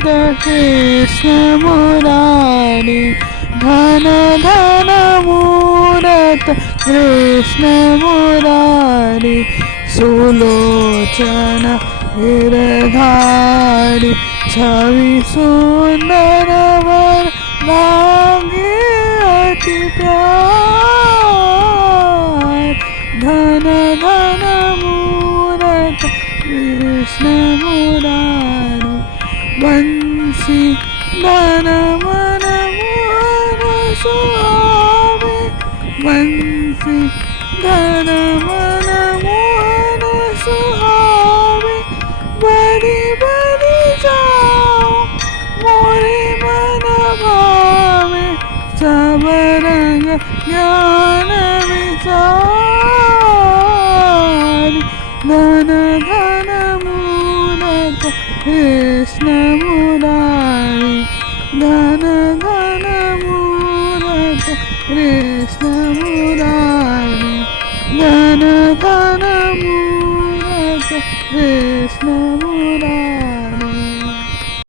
कृष्ण मुरारी धन धन मूरत कृष्ण मुरारी सुलोचन गिरधारी छवि सुंदर वर लागे अति प्यार धन धन मूरत कृष्ण मुरारी बंसी धन मन मोहन सुहावे बंसी धन मन मोहन सुहावे बड़ी बड़ी जाओ मोरे मन भावे सब रंग ज्ञान विचार धन धन मूरत कृष्ण मुरारी धन धन मूरत कृष्ण मुरारी धन धन मूरत कृष्ण मुरारी।